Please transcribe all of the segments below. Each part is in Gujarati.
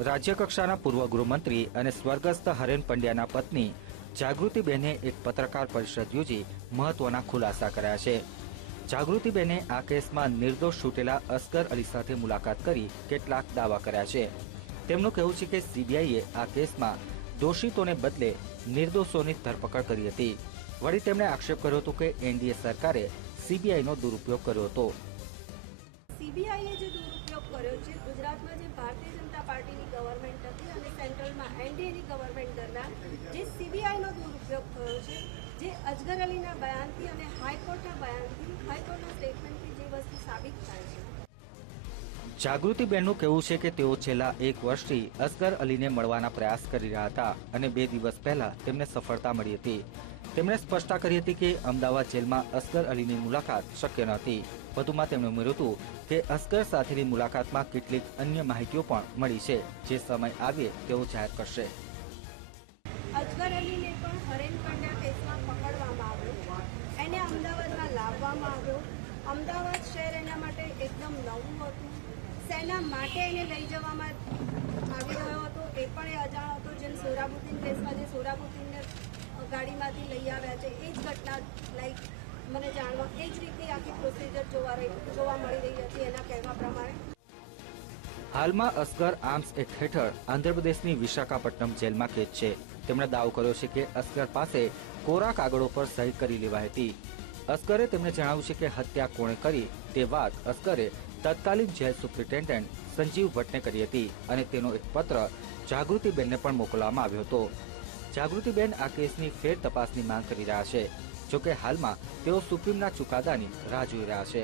રાજ્યકક્ષાના પૂર્વ ગૃહમંત્રી અને સ્વર્ગસ્થ હરેન પંડ્યાના પત્ની જાગૃતિબેને એક પત્રકાર પરિષદ યોજી મહત્વના ખુલાસા કર્યા છે. જાગૃતિબેને આ કેસમાં નિર્દોષ છૂટેલા અસ્કર અલી સાથે મુલાકાત કરી કેટલાક દાવા કર્યા છે. તેમનું કહેવું છે કે સીબીઆઈએ આ કેસમાં દોષિતોને બદલે નિર્દોષોની ધરપકડ કરી હતી. વળી તેમણે આક્ષેપ કર્યો હતો કે એનડીએ સરકારે સીબીઆઈનો દુરુપયોગ કર્યો હતો. સીબીઆઈએ જે દુરુપયોગ કર્યો છે, ગુજરાતમાં જે ભારતીય પાર્ટીની ગવર્મેન્ટ હતી અને સેન્ટ્રલમાં એનડીએની ગવર્મેન્ટ દરમિયાન જે સીબીઆઈનો દુરુપયોગ થયો છે, જે અજગર અલીના બયાનથી અને હાઈકોર્ટના બયાનથી હાઈકોર્ટના સ્ટેટમેન્ટથી જે વસ્તુ સાબિત થાય છે. જાગૃતિબેનનું કહેવું છે કે તેઓ છેલ્લા એક વર્ષથી અસગર અલીને મળવાના પ્રયાસ કરી રહ્યા હતા અને બે દિવસ પહેલા તેમને સફળતા મળી હતી. તેમણે સ્પષ્ટતા કરી હતી કે અમદાવાદ જેલમાં અસગર અલીની મુલાકાત શક્ય ન હતી. વધુમાં તેમણે ઉમેર્યું હતું કે અસગર સાથેની મુલાકાતમાં કેટલીક અન્ય માહિતીઓ પણ મળી છે. જે સમય આવે તેઓ જાહેર કરશે. અજગર અલીને પણ હરેન કેસમાં પકડવામાં આવ્યો એને અમદાવાદમાં લાવવામાં આવ્યો. અમદાવાદ શહેર એના માટે એકદમ નવું હતું. સેના માટે એને લઈ જવામાં આવી રહ્યો હતો. એ પણ એ અજાણ હતો જેમ સોરાબુદ્દીન કેસમાં જે સોરાબુદ્દીનને ગાડીમાંથી લઈ આવ્યા છે. એ જ ઘટના લાઈક મને જાણવા, એ જ રીતની આખી પ્રોસિજર જોવા જોવા મળી રહી હતી એના કહેવા પ્રમાણે. હાલમાં અસગર આર્મ્સ એક્ટ હેઠળ આંધ્રપ્રદેશની વિશાખાપટ્ટનમ જેલમાં કેદ છે. તેમણે દાવો કર્યો છે કે અસગર પાસે કોરા કાગળો પર સહી કરી લેવાઈ હતી. અસગરે તેમણે જણાવ્યું છે કે હત્યા કોણે કરી તે વાત અસગરે તત્કાલીન જેલ સુપ્રિન્ટેન્ડન્ટ સંજીવ ભટ્ટને કરી હતી અને તેનો એક પત્ર જાગૃતિબેનને પણ મોકલવામાં આવ્યો હતો. જાગૃતિબેન આ કેસની ફેર તપાસની માંગ કરી રહ્યા છે. જોકે હાલમાં તેઓ સુપ્રીમના ચુકાદાની રાહ જોઈ રહ્યા છે.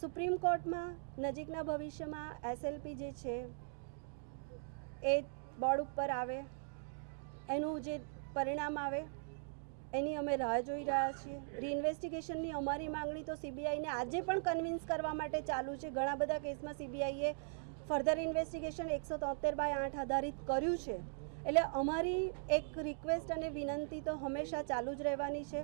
સુપ્રીમ કોર્ટમાં નજીકના ભવિષ્યમાં એસએલપી જે છે, એ બોર્ડ ઉપર આવે, એનું જે પરિણામ આવે, એની અમે રાહ જોઈ રહ્યા છીએ. રીઇન્વેસ્ટિગેશનની અમારી માંગણી તો સીબીઆઈને આજે પણ કન્વિન્સ કરવા માટે ચાલુ છે. ઘણા બધા કેસમાં સીબીઆઈએ ફર્ધર ઇન્વેસ્ટિગેશન એકસો તોતેર બાય આઠ આધારિત કર્યું છે. એટલે અમારી એક રિક્વેસ્ટ અને વિનંતી તો હંમેશા ચાલુ જ રહેવાની છે.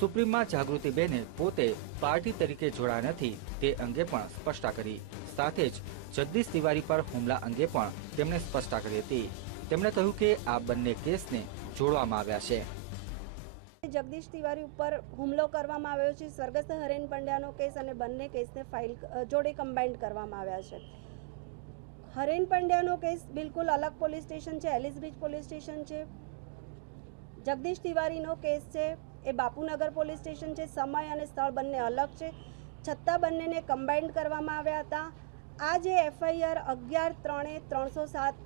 સુપ્રીમમાં જાગૃતિબેને પોતે પાર્ટી તરીકે જોડાયા નથી તે અંગે પણ સ્પષ્ટતા કરી. સાથે જ જગદીશ તિવારી પર હુમલા અંગે પણ તેમણે સ્પષ્ટતા કરી હતી. તેમણે કહ્યું કે આ બંને કેસને જોડવામાં આવ્યા છે. જગદીશ તિવારી ઉપર હુમલો કરવામાં આવ્યો છે. સ્વર્ગસ્થ હરેન પંડ્યાનો કેસ અને બંને કેસને ફાઇલ જોડે કમ્બાઇન્ડ કરવામાં આવ્યા છે. હરેન પંડ્યાનો કેસ બિલકુલ અલગ પોલીસ સ્ટેશન છે એલિસ બ્રિજ પોલીસ સ્ટેશન છે. જગદીશ તિવારીનો કેસ છે, એ બાપુનગર પોલીસ સ્ટેશન છે. સમય અને સ્થળ બંને અલગ છે. છતાં બંનેને કમ્બાઇન્ડ કરવામાં આવ્યા હતા. આ જે એફઆઈઆર અગિયાર ત્રણે ત્રણસો સાત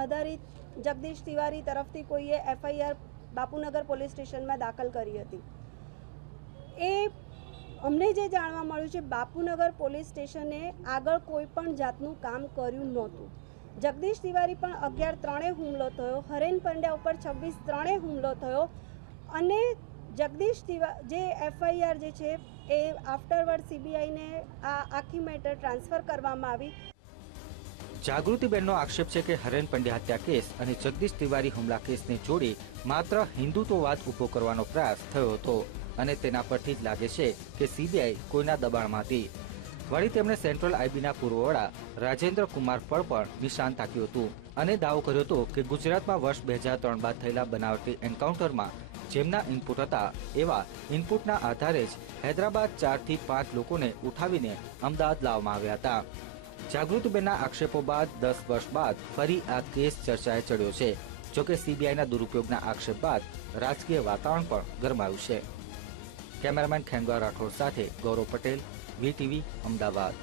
આધારિત જગદીશ તિવારી તરફથી કોઈએ એફઆઈઆર બાપુનગર પોલીસ સ્ટેશનમાં દાખલ કરી હતી. એ અમને જે જાણવા મળ્યું છે, બાપુનગર પોલીસ સ્ટેશને આગળ કોઈ પણ જાતનું કામ કર્યું નહોતું. જગદીશ તિવારી પણ અગિયાર ત્રણે હુમલો થયો, હરેન પંડ્યા ઉપર છવ્વીસ ત્રણે હુમલો થયો અને જગદીશ તિવા, જે એફઆઈઆર જે છે, એ આફ્ટરવર્ડ સીબીઆઈને આ આખી મેટર ટ્રાન્સફર કરવામાં આવી. જાગૃતિબેનનો આક્ષેપ છે કે હરેન પંડ્યા હત્યા કેસ અને જગદીશ તિવારી હુમલા કેસને જોડી માત્ર હિન્દુત્વવાદ ઊભો કરવાનો પ્રયાસ થયો હતો અને તેના પરથી જ લાગે છે કે સીબીઆઈ કોઈના દબાણમાં હતી વળી તેમણે સેન્ટ્રલ આઈબીના પૂર્વ વડા રાજેન્દ્ર કુમાર પર પણ નિશાન તાક્યું હતું અને દાવો કર્યો હતો કે ગુજરાતમાં વર્ષ બે હજાર ત્રણ બાદ થયેલા બનાવટી એન્કાઉન્ટરમાં જેમના ઇનપુટ હતા એવા ઇનપુટના આધારે જ હૈદરાબાદ ચારથી પાંચ લોકોને ઉઠાવીને અમદાવાદ લાવવામાં આવ્યા હતા. જાગૃતિબેનના આક્ષેપો બાદ દસ વર્ષ બાદ ફરી આ કેસ ચર્ચાએ ચડ્યો છે જોકે સીબીઆઈના દુરુપયોગના આક્ષેપ બાદ રાજકીય વાતાવરણ પણ ગરમાયું છે. કેમેરામેન ખેંગવા રાઠોડ સાથે ગૌરવ પટેલ, વીટીવી, અમદાવાદ.